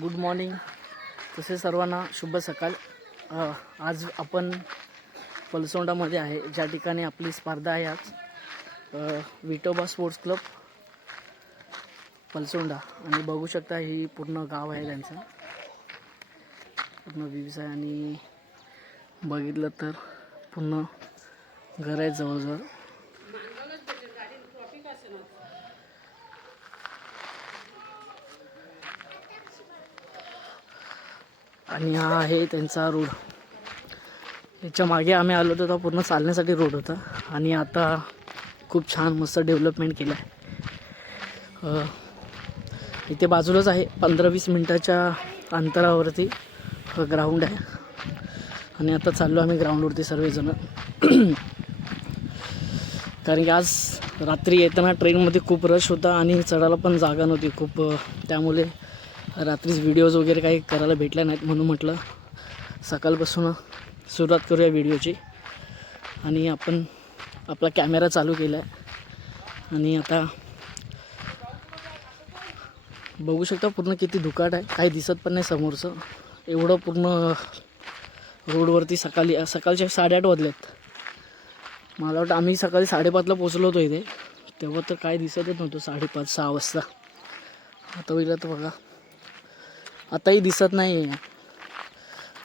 Good morning. तसे सर्वांना शुभ सकाळ. आज आपण पलसोंडामध्ये आहे, ज्या ठिकाणी आपली स्पर्धा आहे. आज विठोबा स्पोर्ट्स क्लब पलसोंडा, आणि बघू शकता ही पूर्ण गाव आहे त्यांचं, पूर्ण व्ह्यूज आहे. आणि बघितलं तर पूर्ण घर आहे जवळजवळ. आणि हा आहे त्यांचा रोड. याच्या मागे आम्ही आलो होतो, पूर्ण चालण्यासाठी रोड होता, आणि आता खूप छान मस्त डेव्हलपमेंट केलं आहे. इथे बाजूलाच आहे, 15-20 मिनटाच्या अंतरावरती ग्राउंड आहे. आणि आता चाललो आम्ही ग्राउंडवरती सर्वजण. कारण की आज रात्री येताना ट्रेनमध्ये खूप रश होता आणि चढायला पण जागा नव्हती खूप, त्यामुळे रात्रीच व्हिडिओज वगैरे काही करायला भेटल्या नाहीत. म्हणून म्हटलं सकाळपासून सुरुवात करूया व्हिडिओची. आणि आपण आपला कॅमेरा चालू केला आहे. आणि आता बघू शकता पूर्ण किती धुकाट आहे, काही दिसत पण नाही समोरचं. एवढं पूर्ण रोडवरती सकाळचे 8:30 वाजलेत. मला वाटतं आम्ही सकाळी 5:30ला पोचलो होतो इथे, तेव्हा तर काय दिसतच नव्हतं. 5:30-6 वाजता. आता बघितलं तर बघा, आताही दिसत नाही आहे,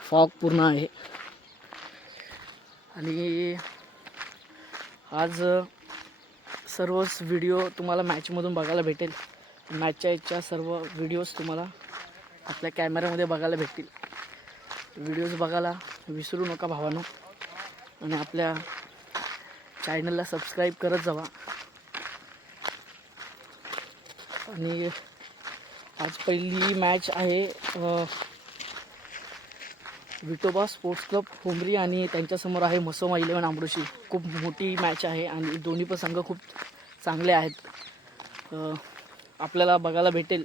फॉग पूर्ण आहे. आणि आज सर्वच व्हिडिओ तुम्हाला मॅचमधून बघायला भेटेल. मॅचच्या इच्छा सर्व व्हिडिओज तुम्हाला आपल्या कॅमेऱ्यामध्ये बघायला भेटतील. व्हिडिओज बघायला विसरू नका भावांनो, आणि आपल्या चॅनलला सबस्क्राईब करत जावा. आणि आज पहिली मॅच आहे विठोबा स्पोर्ट्स क्लब हुमरी आणि त्यांच्यासमोर आहे मसोमा 11 आंबरोशी. खूप मोठी मॅच आहे आणि दोन्ही पण संघ खूप चांगले आहेत. आपल्याला बघायला भेटेल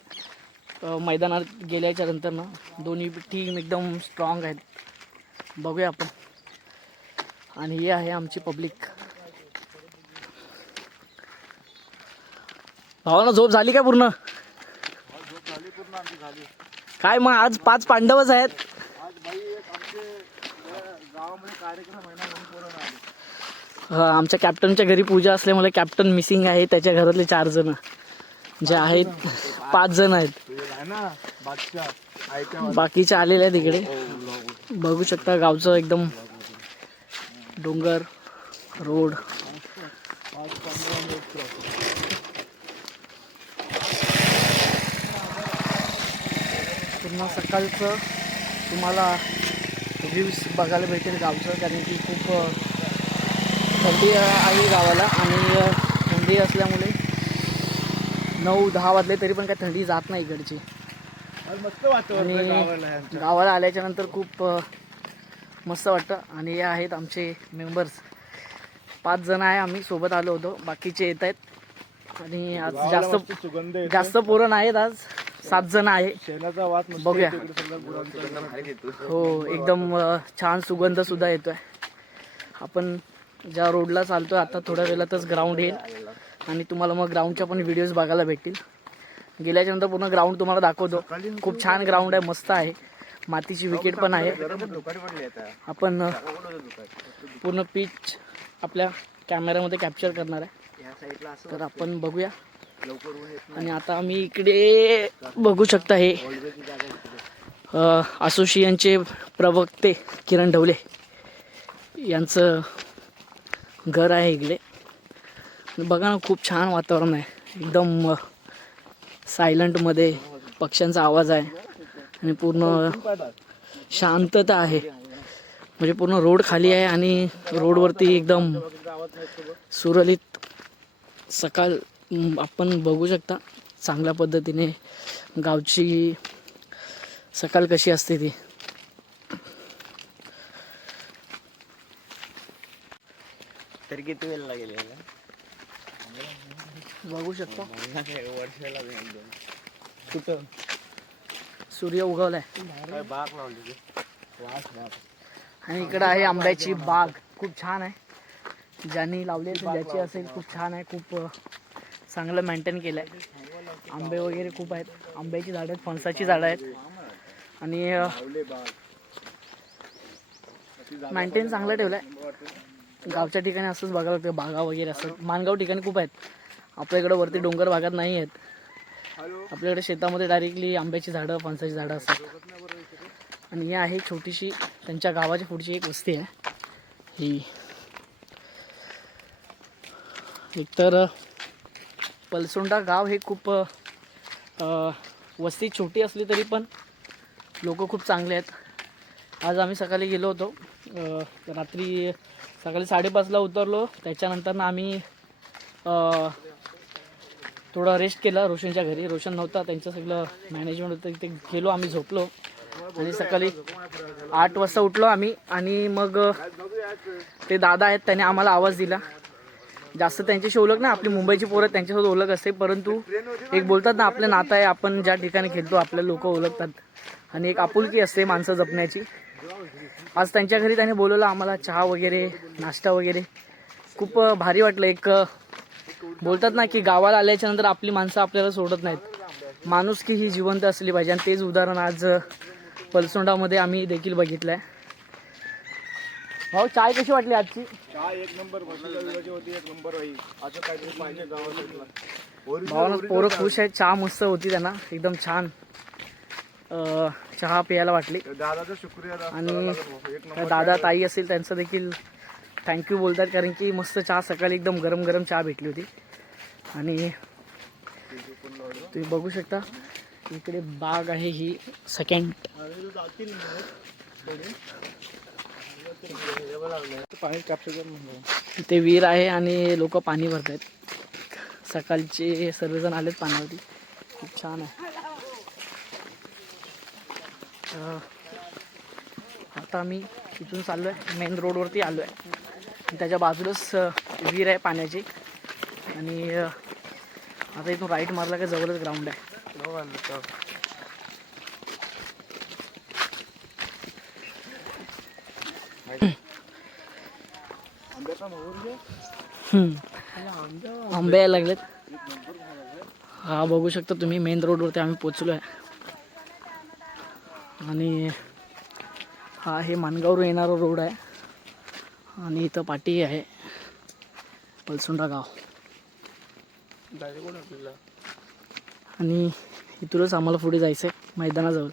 मैदानात गेल्याच्या नंतर ना, दोन्ही टीम एकदम स्ट्रॉंग आहेत. बघूया आपण. आणि हे आहे आमची पब्लिक. भावानं झोप झाली का पूर्ण? काय मग आज 5 पांडवच आहेत. आमच्या कॅप्टनच्या घरी पूजा असल्यामुळे कॅप्टन मिसिंग आहे. त्याच्या घरातले 4 जण जे आहेत, 5 जण आहेत. बाकीचे आलेले आहेत इकडे. बघू शकता गावचं एकदम डोंगर रोड. पूर्ण सकाळचं तुम्हाला व्ह्यूज बघायला भेटेल गावचं, कारण की खूप थंडी आहे गावाला. आणि थंडी असल्यामुळे 9-10 वाजले तरी पण काय थंडी जात नाही इकडची. आणि गावाला आल्याच्या नंतर खूप मस्त वाटतं. आणि हे आहेत आमचे मेंबर्स, 5 जण आहे आम्ही सोबत आलो होतो, बाकीचे येत आहेत. आणि आज जास्त पोरं नाहीत, आज 7 जण आहे. बघूया. हो, एकदम छान सुगंध सुद्धा येतोय. आपण ज्या रोडला चालतोय आता थोड्या वेळातच ग्राउंड येईल, आणि तुम्हाला मग ग्राउंडच्या पण व्हिडिओज बघायला भेटतील. गेल्याच्या नंतर पूर्ण ग्राउंड तुम्हाला दाखवतो. खूप छान ग्राउंड आहे, मस्त आहे. मातीची विकेट पण आहे. आपण पूर्ण पिच आपल्या कॅमेऱ्यामध्ये कॅप्चर करणार आहे, तर आपण बघूया. आणि आता आम्ही इकडे बघू शकता, हे असोसिएशनचे प्रवक्ते किरण ढवले यांचं घर आहे इकडे. बघा ना, खूप छान वातावरण आहे, एकदम सायलंटमध्ये पक्ष्यांचा आवाज आहे आणि पूर्ण शांतता आहे. म्हणजे पूर्ण रोड खाली आहे आणि रोडवरती एकदम सुरळीत सकाळ आपण बघू शकता चांगल्या पद्धतीने गावची सकाळ कशी असते ती. तरी किती वेळ लागेल बघू शकता कुठं सूर्य उगवलाय. बाग लावली. आणि इकडं आहे आंब्याची बाग, खूप छान आहे. ज्यांनी लावली ज्याची असेल, खूप छान आहे. खूप चांगलं मेंटेन केलं आहे. आंबे वगैरे खूप आहेत. आंब्याची झाडं आहेत, फणसाची झाडं आहेत. आणि मेंटेन चांगलं ठेवलं आहे. गावच्या ठिकाणी असंच बघायला लागतं, बागा वगैरे असतात. मानगाव ठिकाणी खूप आहेत, आपल्याकडे वरती डोंगर भागात नाही आहेत. आपल्याकडे शेतामध्ये डायरेक्टली आंब्याची झाडं, फणसाची झाडं असतात. आणि ही आहे छोटीशी त्यांच्या गावाच्या पुढची एक वस्ती आहे ही. एकतर पलसोंडा गाव हे खूप वस्ती छोटी असली तरी पण लोक खूप चांगले आहेत. आज आम्ही सकाळी गेलो होतो, रात्री सकाळी 5:30ला उतरलो. त्याच्यानंतर ना आम्ही थोडा रेस्ट केला रोशनच्या घरी. रोशन नव्हता, त्यांचं सगळं मॅनेजमेंट होतं, तिथे गेलो आम्ही, झोपलो. आणि सकाळी 8 वाजता उठलो आम्ही. आणि मग ते दादा आहेत, त्याने आम्हाला आवाज दिला. जास्त त्यांच्याशी ओळख नाही, आपली मुंबईची पोरं त्यांच्यासोबत ओळख असते, परंतु एक बोलतात ना आपलं नातं आहे, आपण ज्या ठिकाणी खेळतो आपल्या लोक ओळखतात आणि एक आपुलकी असते माणसं जपण्याची. आज त्यांच्या घरी त्याने बोलवलं आम्हाला, चहा वगैरे, नाश्ता वगैरे. खूप भारी वाटलं. एक बोलतात ना की गावाला आल्याच्या नंतर आपली माणसं आपल्याला सोडत नाहीत, माणुसकी ही जिवंत असली पाहिजे. आणि तेच उदाहरण आज पलसोंडामध्ये आम्ही देखील बघितलं आहे. भाऊ, चाय कशी वाटली आजची? चाय एक नंबर होती, एक नंबर राही. असं काहीतरी पाहिजे गावाला. भावानं पोरं खुश आहेत, चहा मस्त होती त्यांना, एकदम छान चहा प्यायला वाटली. दादाचा शुक्रिया. आणि दादा ताई असेल त्यांचं देखील थँक्यू बोलतात, कारण की मस्त चहा सकाळी एकदम गरम गरम चहा भेटली होती. आणि तुम्ही बघू शकता इकडे बाग आहे ही सेकंड. इथे विहीर आहे आणि लोक पाणी भरत आहेत. सकाळचे सर्वजण आलेत पाण्यावरती, खूप छान आहे. आता आम्ही इथून चाललो आहे, मेन रोडवरती आलो आहे. त्याच्या बाजूलाच विहीर आहे पाण्याची. आणि आता इथून राईट मारला का जवळच ग्राउंड आहे. आंबे यायला लागलेत. हा बघू शकता तुम्ही, मेन रोडवरती आम्ही पोचलो आहे. आणि हा हे मानगावरून येणारा रोड आहे. आणि इथं पाटी आहे, पलसोंडा गाव. आणि इथूनच आम्हाला पुढे जायचं आहे मैदानाजवळ.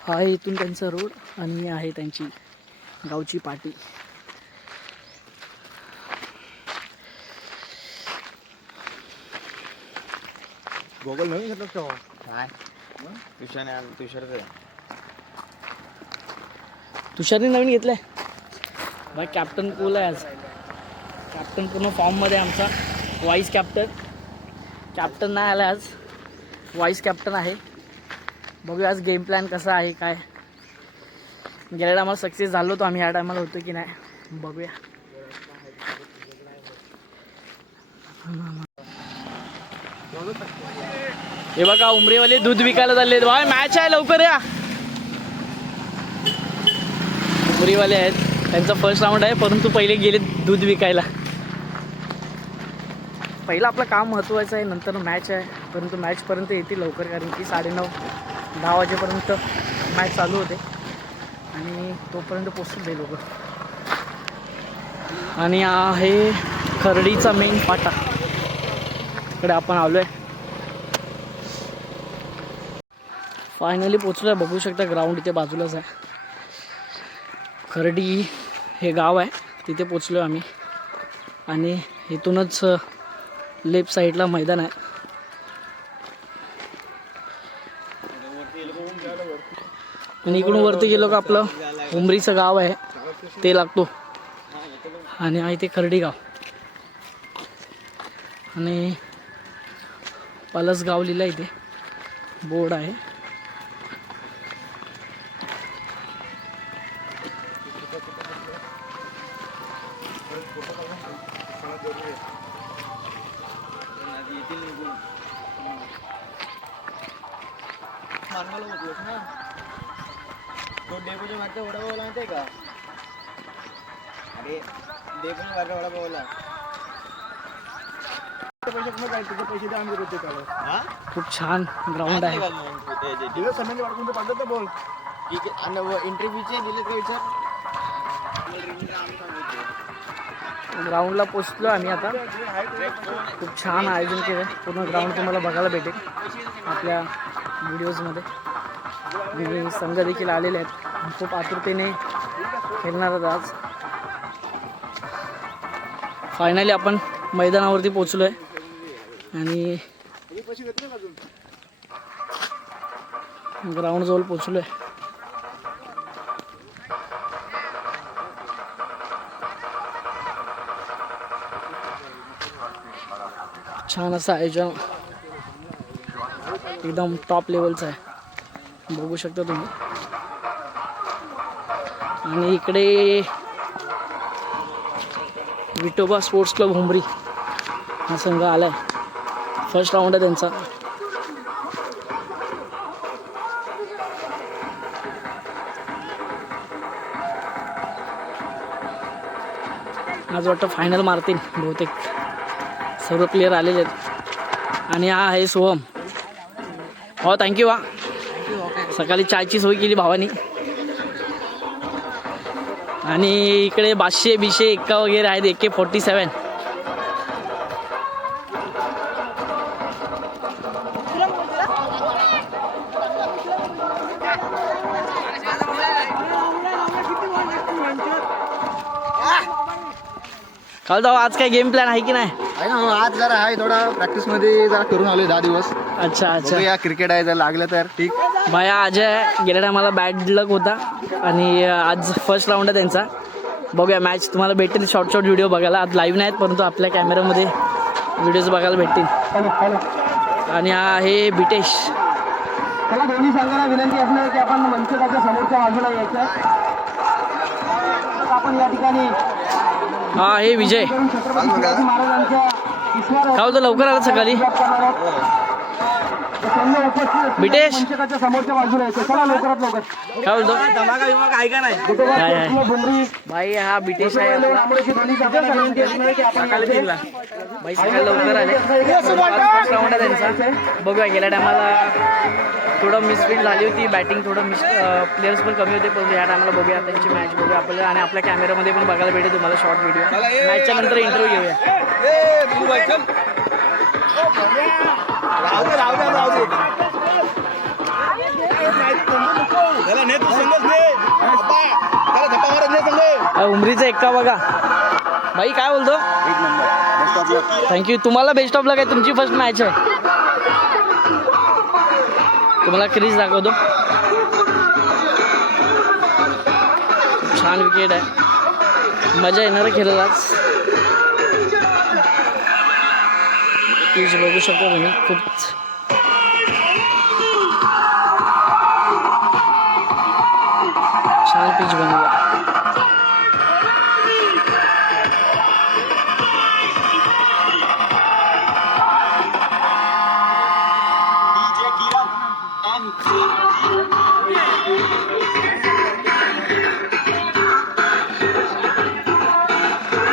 हा आहे इथून त्यांचा रोड आणि आहे त्यांची गावची पाटी. गोगल नवीन घेतलं का? काय तुषारने नवीन घेतलंय भाई. कॅप्टन कूल आहे आज. कॅप्टन पूर्ण फॉर्ममध्ये आमचा. व्हाईस कॅप्टन नाही आला आज, व्हाईस कॅप्टन आहे. बघूया आज गेम प्लॅन कसा आहे काय. गेल्या टायमाला सक्सेस झालो होतो आम्ही, ह्या टायमाला होतो की नाही बघूया. हे बघा उमरेवाले दूध विकायला चालले. भाई मॅच आहे, लवकर या. उमरीवाले आहेत, त्यांचा फर्स्ट राऊंड आहे, परंतु पहिले गेले दूध विकायला. पहिलं आपलं काम महत्त्वाचं आहे, नंतर मॅच आहे. परंतु मॅचपर्यंत येतील लवकर, कारण की 9:30-10 वाजेपर्यंत मॅच चालू होते आणि तोपर्यंत पोचतील ते लोक. आणि आहे खर्डीचा मेन फाटा, इकडे आपण आलो आहे. फायनली पोचलो आहे. बघू शकता ग्राउंड इथे बाजूलाच आहे. खर्डी हे गाव आहे, तिथे पोचलो आम्ही. आणि इथूनच लेफ्ट साईडला मैदान आहे. आणि इकडून वरती गेलो का आपलं उमरीचं गाव आहे ते लागतो. आणि आहे ते खर्डी गाव. आणि पलस गाव लिहिलं इथे, बोर्ड आहे. तो डेपोच्या मागचा वडापाव माहिती आहे का? अरे डेपोच्या मागचा वडापावला पैसे तुम्ही काय तुझे पैसे द्या आम्ही देतो त्याला. खूप छान ग्राउंड आहे. दिलं समेंट वाढून ते पाठवतो बोल. इंटरव्ह्यूचे दिले का विचार. ग्राउंडला पोचलो आम्ही आता. खूप छान आयोजन केलं. पूर्ण ग्राउंड तुम्हाला बघायला भेटेल आपल्या व्हिडिओजमध्ये. आणि संघ देखील आलेले आहेत. खूप आतुरतेने खेळणार आहेत आज. फायनली आपण मैदानावरती पोचलो आहे आणि पैसे देतो ना अजून. ग्राउंड जवळ पोचलो आहे. छान असं आयोजन एकदम टॉप लेवलचं आहे, बघू शकता तुम्ही. आणि इकडे विठोबा स्पोर्ट्स क्लब हुंबरी हा संघ आलाय. फर्स्ट राऊंड आहे त्यांचा. आज वाटतं फायनल मारतील बहुतेक. सर्व प्लेयर आलेले आहेत. आणि हा आहे सोहम. हो थँक्यू. सकाळी चायची सोय केली भावानी. आणि इकडे 500 200 एक्का वगैरे आहेत. AK-47. काल जाऊ आज काय गेम प्लॅन आहे की नाही? आहे ना. आज जरा आहे थोडा प्रॅक्टिस मध्ये जरा करून आलोय 10 दिवस. अच्छा अच्छा. या क्रिकेट आहे, जर लागलं तर ठीक. भाया अजय गेल्या टायमाला बॅड लक होता आणि आज फर्स्ट राऊंड आहे त्यांचा. बघूया मॅच तुम्हाला भेटेल. शॉर्ट व्हिडिओ बघायला आज लाईव्ह नाहीत परंतु आपल्या कॅमेऱ्यामध्ये व्हिडिओज बघायला भेटतील. आणि हा आहे बिटेश. त्याला दोन्ही संघाला विनंती असणार की आपण मंचकाच्या समोरच्या बाजूला यायचं. आपण या ठिकाणी हा आहे विजय. छत्रपती शिवाजी महाराजांच्या काय होतं लवकर आलं सकाळी. बिटेश मंचकाच्या समोरच्या बाजूला यायचं. चला लवकरात लवकर. काय बोलतो आहे का नाही. काय आहे भाई. हा बिटेश आहे आपला. भाई सकाळी लवकर आले. फर्स्ट राऊंड आहे त्यांचा. बघूया गेल्या टायमाला थोडं मिसफीट झाली होती. बॅटिंग थोडं प्लेयर्स पण कमी होते. पण या टायमाला बघूया त्यांची मॅच बघूया आपल्याला. आणि आपल्या कॅमेऱ्यामध्ये पण बघायला भेटेल तुम्हाला शॉर्ट व्हिडिओ. मॅचच्या नंतर इंटरव्ह्यू घेऊया. उमरीचा एक्का बघा. भाई काय बोलतो. थँक्यू. तुम्हाला बेस्ट ऑफ लक आहे. तुमची फर्स्ट मॅच आहे. तुम्हाला क्रीज दाखवतो. छान विकेट आहे. मजा येणार आहे खेळायला आज. पिच बघू शकता तुम्ही. खूप छान पिच बनवला.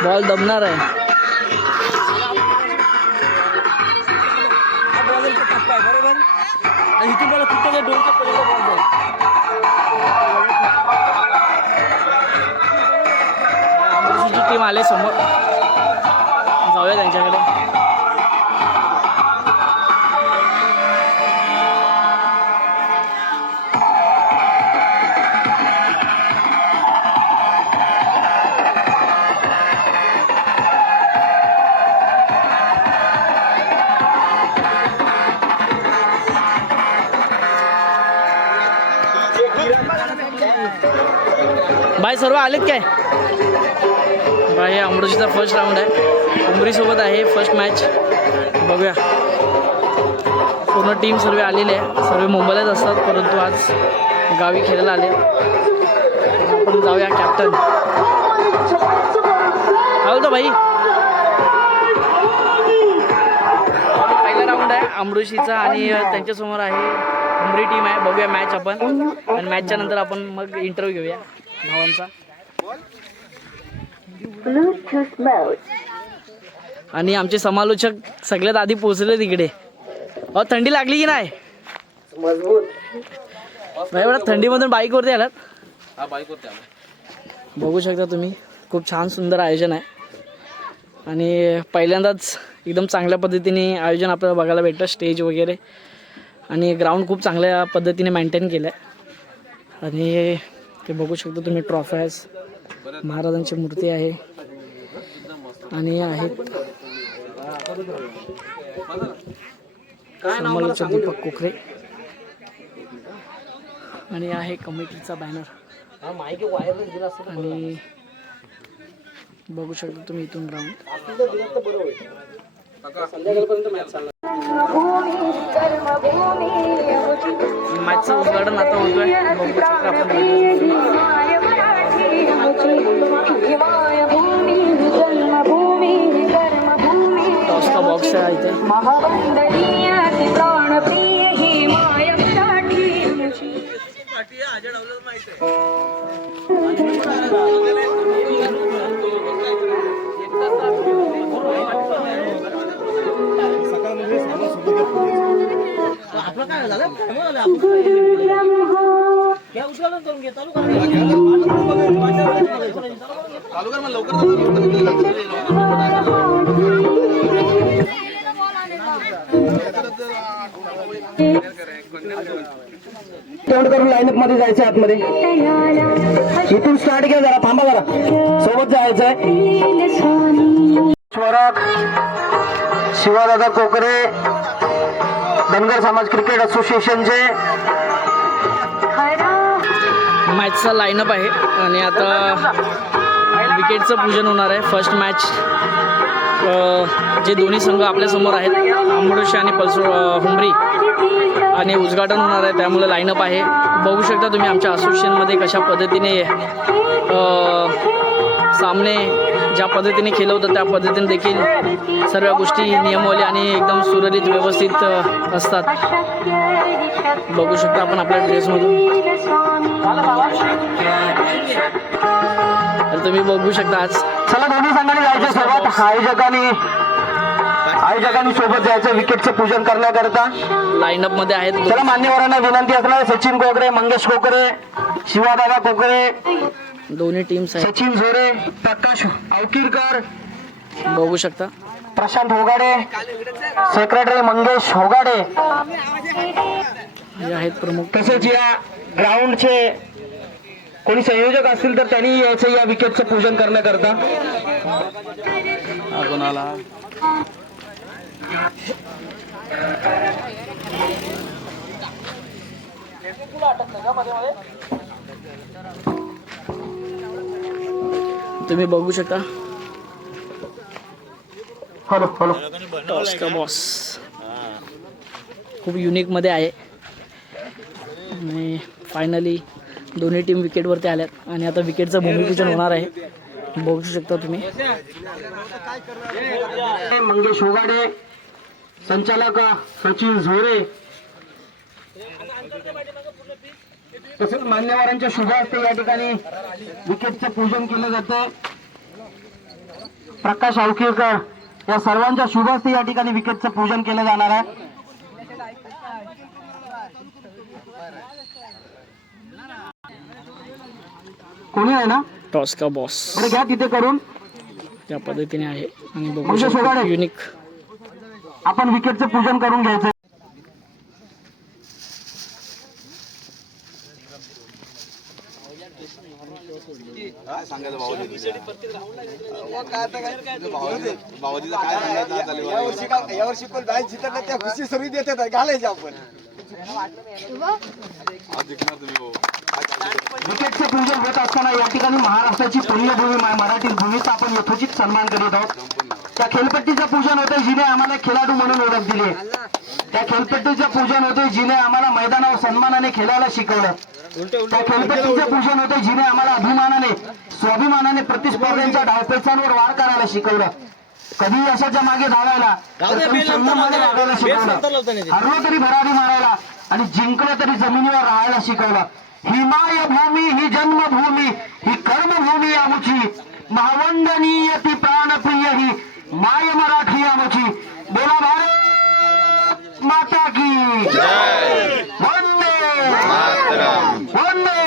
बॉल दबणार आहे. अमृतची टीम आले समोर. जाऊया त्यांच्याकडे. बाय सर्व आलेत काय. बाय अमृतचा फर्स्ट राऊंड आहे. उमरीसोबत आहे फर्स्ट मॅच. बघूया पूर्ण टीम सर्व आलेली आहे. सर्व मुंबईलाच असतात परंतु आज गावी खेळायला आले. आपण जाऊया कॅप्टन. काय बोलतो भाई. पहिला राऊंड आहे अमृशीचा आणि त्यांच्यासमोर आहे उमरी टीम आहे. बघूया मॅच आपण. आणि मॅचच्या नंतर आपण मग इंटरव्ह्यू घेऊया भावांचा. Bluetooth mode. आणि आमचे समालोचक सगळ्यात आधी पोहोचले तिकडे. थंडी लागली की नाही? नाही एवढा थंडीमधून बाईकवरती आलात? बघू शकता तुम्ही, खूप छान सुंदर आयोजन आहे आणि पहिल्यांदाच एकदम चांगल्या पद्धतीने आयोजन आपल्याला बघायला भेटतं. स्टेज वगैरे आणि ग्राउंड खूप चांगल्या पद्धतीने मेंटेन केलं आहे. आणि ते बघू शकता तुम्ही, ट्रॉफ्याज, महाराजांची मूर्ती आहे आणि आहेत समालोचक दीपक कोकरे आणि आहे कमिटीचा बॅनर. आणि बघू शकता तुम्ही इथून राहून मॅचचं उद्घाटन आता होतोय. बघू शकता आपण टॉस का बॉक्स आहे इथे. तोंड करून लाईनअप मध्ये जायचं आतमध्ये. इथून स्टार्ट घ्या, जरा थांबा, जरा सोबत जायचंय. स्वराग शिवादादा कोकरे, धनगर समाज क्रिकेट असोसिएशनचे. मॅचचा लाईनअप आहे आणि आता विकेटचं पूजन होणार आहे. फर्स्ट मॅच जे दोन्ही संघ आपल्यासमोर आहेत, आंबोडोशी आणि हुंबरी, आणि उद्घाटन होणार आहे, त्यामुळे लाईनअप आहे. बघू शकता तुम्ही आमच्या असोसिएशनमध्ये कशा पद्धतीने सामने ज्या पद्धतीने केलं होतं त्या पद्धतीने देखील सर्व गोष्टी नियमावली आणि एकदम सुरळीत व्यवस्थित असतात. बघू शकता आपण आपल्या ड्रेसमधून. तर तुम्ही बघू शकता आज चला दोन्ही संघाने जायचं सोबत. आयोजकांनी सोबत जायचं विकेटचं पूजन करण्याकरता. लाईनअप मध्ये आहेत. चला मान्यवरांना विनंती असणार, सचिन कोकरे, मंगेश कोकरे, शिवादादा कोकरे, दोन्ही टीम्स आहेत. सचिन झोरे, प्रकाश अवकीरकर, बघू शकता प्रशांत होगाडे, सेक्रेटरी मंगेश होगाडे, हे आहेत प्रमुख. तसेच या ग्राउंडचे कोणी संयोजक असतील तर त्यांनी यायचं या विकेटचं पूजन करण्याकरता. तुम्ही बघू शकता हॅलो हॅलो टॉस का बॉस खूप युनिक मध्ये आहे आणि फायनली दोन्ही टीम विकेटवरती आल्यात आणि आता विकेटचं भूमिपूजन होणार आहे. बघू शकता तुम्ही. मंगेश होगाडे, संचालक सचिन झोरे, तसेच मान्यवरांच्या शुभ हस्ते या ठिकाणी विकेटचं पूजन केलं जातं. प्रकाश अवकीरकर या सर्वांच्या शुभ हस्ते या ठिकाणी विकेटचं पूजन केलं जाणार आहे. कोणी आहे ना टॉस का बॉस बरं घ्या तिथे करून. या पद्धतीने आहे आणि बघू मंगेश शकता होगाडे. युनिक. आपण विकेटचं पूजन करून घ्यायचं. यावर्षी कोण मॅच जिंकत त्या खुशी सर्व देतात घालायचे आपण. विकेटचे पूजन होत असताना या ठिकाणी महाराष्ट्राची पुण्यभूमी मराठी भूमीचा आपण यथोचित सन्मान करीत आहोत. त्या खेळपट्टीचं पूजन होते जिने आम्हाला खेळाडू म्हणून ओळख दिली. त्या खेळपट्टीचं पूजन होते जिने आम्हाला मैदानावर सन्मानाने खेळायला शिकवलं. त्या खेळपट्टीचं पूजन होते जिने आम्हाला अभिमानाने स्वाभिमानाने प्रतिस्पर्ध्यांच्या धावपेचांवर वार करायला शिकवलं. कधी यशाच्या मागे धावायला, संयमाने वागायला शिकवलं. हरलो तरी भरारी मारायला आणि जिंकलं तरी जमिनीवर राहायला शिकवलं. ही मायभूमी, ही जन्मभूमी, ही कर्मभूमी आमची, महावंदनीय ती प्राणप्रिय ही माय मराठी आमची. बोला भारत माता की वंदे वंदे.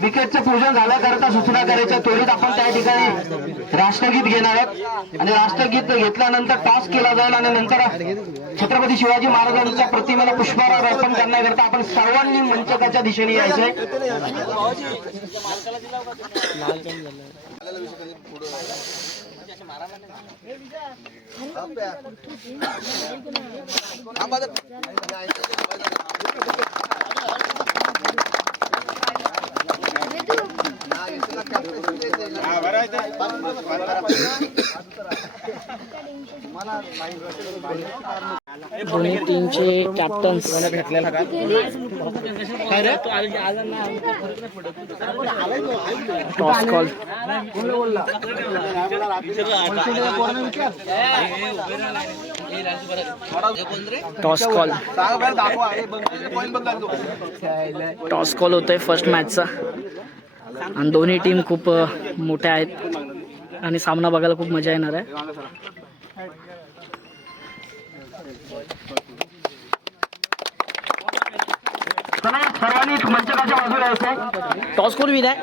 विकेटचं पूजन झाल्याकरता सूचना करायच्या त्वरित आपण त्या ठिकाणी राष्ट्रगीत घेणार आहोत आणि राष्ट्रगीत घेतल्यानंतर टॉस केला जाईल आणि नंतर छत्रपती शिवाजी महाराजांच्या प्रतिमेला पुष्पहार अर्पण करण्याकरता आपण सर्वांनी मंचकाच्या दिशेने यायचंय. दोन्ही टीमचे captains toss call. Toss call toss call होतोय फर्स्ट मॅचचा आणि दोन्ही टीम खूप मोठ्या आहेत आणि सामना बघायला खूप मजा येणार आहे. सर्वांनी मंचकाच्या बाजूला यायचंय. टॉस कोण विन आहे?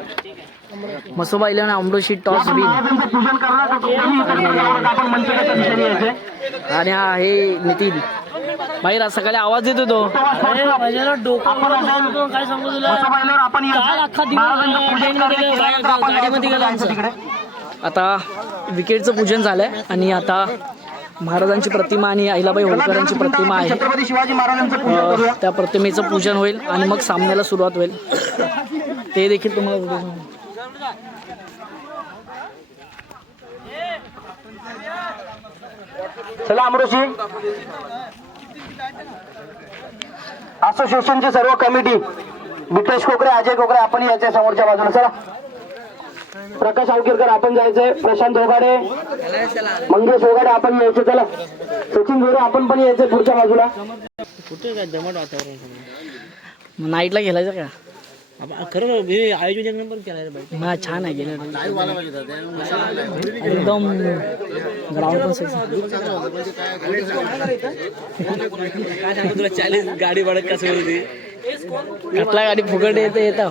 मसोबा इलेव्हन अमृतशी टॉस विन. पूजन करणार आपण मंचकाच्या दिशेने यायचंय. आणि हा आहे नितीन बाहेर आज सकाळी आवाज येतो तो काय सांगू तुला आता विकेटचं पूजन झालंय आणि आता महाराजांची प्रतिमा आणि अहिलाबाई होळकरांची प्रतिमा आहे. छत्रपती शिवाजी महाराजांचं पूजन करूया. त्या प्रतिमेचं पूजन होईल आणि मग सामन्याला सुरुवात होईल. ते देखील तुम्हाला चला अमृतजी असोसिएशनची सर्व कमिटी विकेश कोकरे अजय कोकरे आपण यायचंय समोरच्या बाजूला. चला प्रकाश आवकेरकर आपण जायचंय. प्रशांत ओगाडे मंगेश ओगाडे आपण यायचं. चला सचिन गोरे आपण पण यायचंय पुढच्या बाजूला. कुठे काय दमट वातावरण नाईटला खेळायचं का? खरं आयोजन पण केलं हा छान आहे. गेलं एकदम ग्राउंड पण तुला 40 गाडी वाढत कसं होती. कुठला गाडी फुकट येते येता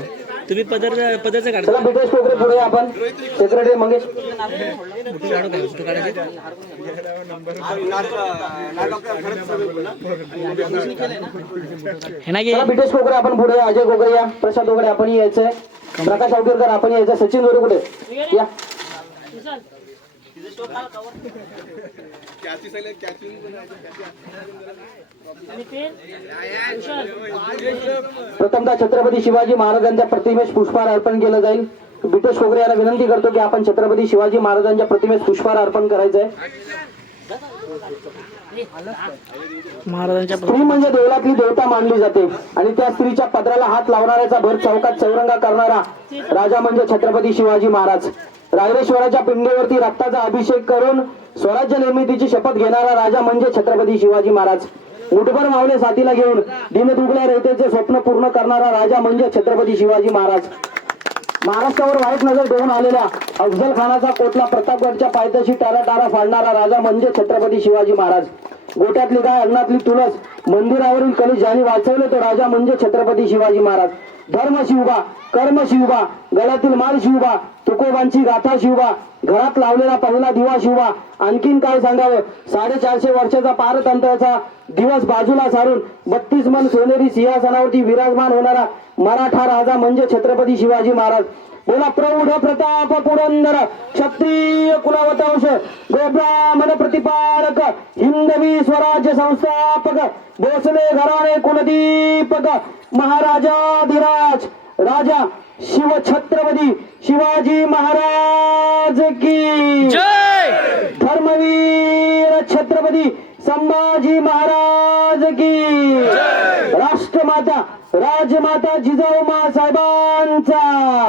तुम्ही पदरचं काढता. चला विकेश कोकरे पुढे आपण सेक्रेटरी मंगेश हे ना की विकेश कोकरे आपण पुढे. अजय कोकरे या. प्रशांत ओगाडे आपण यायचंय. प्रकाश आवकेरकर आपण यायचं. सचिन गोरे कुठे या. प्रथमतः छत्रपती शिवाजी महाराजांच्या प्रतिमेस पुष्पहार अर्पण केलं जाईल. विकेश कोकरे यांना विनंती करतो की आपण छत्रपती शिवाजी महाराजांच्या प्रतिमेस पुष्पहार अर्पण करायचंय. महाराजांच्या स्त्री म्हणजे देवळातली देवता मानली जाते आणि त्या स्त्रीच्या पदराला हात लावणाऱ्याचा भर चौकात चौरंगा करणारा राजा म्हणजे छत्रपती शिवाजी महाराज. रायरेश्वराच्या पिंडीवरती रक्ताचा अभिषेक करून स्वराज्य निर्मितीची शपथ घेणारा राजा म्हणजे छत्रपती शिवाजी महाराज. मुठभर मावले साथीला घेऊन दिनदुबळ्या रयतेचे स्वप्न पूर्ण करणारा राजा म्हणजे छत्रपती शिवाजी महाराज. महाराष्ट्रावर वाईट नजर ठेवून आलेल्या अफजल खानाचा कोटला प्रतापगडच्या पायथ्याशी टारा फाडणारा राजा म्हणजे छत्रपती शिवाजी महाराज. गोट्यातली गाय अंगणातली तुळस मंदिरावरील कलश ज्यांनी वाचवले तो राजा म्हणजे छत्रपती शिवाजी महाराज. धर्म शिवबा, कर्म शिवबा, गळ्यातील माल शिवबा, तुकोबांची गाथा शिवबा, घरात लावलेला पहिला दिवा शिवबा. आणखीन काय सांगावं. 450 वर्षाचा पारतंत्र्याचा दिवस बाजूला सारून 32 मन सोनेरी सिंहासनावरती विराजमान होणारा मराठा राजा म्हणजे छत्रपती शिवाजी महाराज. बोला प्रौढ प्रताप पुरंदर क्षत्रिय कुलवंश गोब्राह्मण प्रतिपालक हिंदवी स्वराज्य संस्थापक भोसले घराणे कुलदीपक महाराजाधिराज राजा शिव छत्रपती शिवाजी महाराज की जय. धर्मवीर छत्रपती संभाजी महाराज की राष्ट्रमाता राजमाता जिजाऊमा साहेबांचा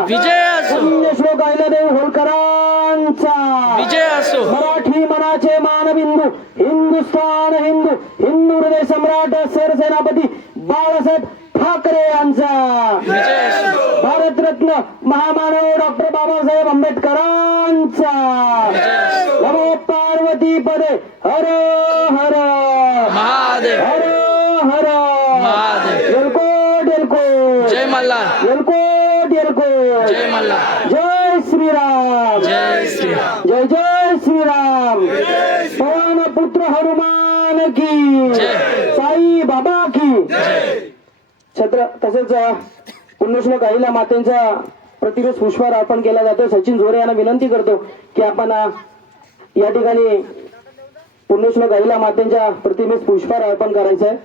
विजय असो. पुण्यश्लोक अहिल्यादेवी होळकरांचा विजय असो. मराठी मना महाराष्ट्राचे मानबिंदू, हिंदुस्थान हिंदू, हिंदू हृदय सम्राट सरसेनापती बाळासाहेब ठाकरे यांचा, भारतरत्न महामानव डॉक्टर बाबासाहेब आंबेडकरांचा, नमो पार्वती पदे हर हर महादेव हर हर महादेव. एलकोट एलकोट जय मल्हार. एलकोट एलकोट जय मल्हार. जय श्रीराम जय श्रीराम. जय जय श्रीराम. पवन पुत्र हनुमान की साई बाबा की छत्र. तसेच पुण्यश्लोक अहिल्या मातेंचा प्रतिवेस पुष्पहार अर्पण केला जातो. सचिन झोरे यांना विनंती करतो की आपण या ठिकाणी पुण्यश्लोक अहिल्या मातेंच्या प्रतिमेस पुष्पहार अर्पण करायचं आहे.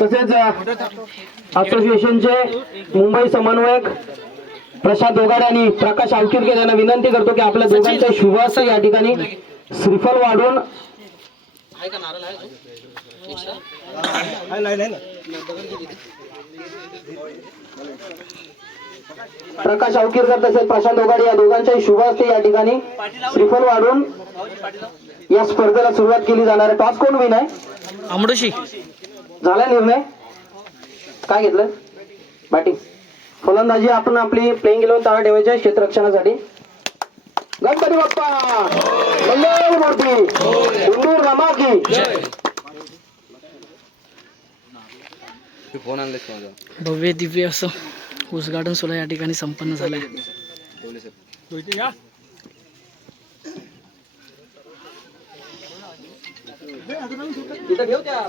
तसेच असोसिएशनचे मुंबई समन्वयक प्रसाद दोगाडे आणि प्रकाश आवकिरकर यांना विनंती करतो की आपल्या दोघांच्या शुभ हस्ते या ठिकाणी श्रीफल वाढून प्रकाश आवकिरकर तसेच प्रशांत दोगाडे या दोघांच्याही शुभ हस्ते या ठिकाणी श्रीफल वाढून या स्पर्धेला सुरुवात केली जाणार आहे. टॉस कोण विन आहे? आमडोशी. झाला निर्णय? काय घेतलं? बॅटिंग. फलंदाजी आपण आपली प्लेइंग 11 तयार ठेवायची आहे क्षेत्ररक्षणासाठी. गणपती बाप्पा मंगलमूर्ती हिंदू रमा की. भव्य दिव्य असं उद्घाटन सोहळा या ठिकाणी संपन्न झालाय. तिथं घेऊ त्या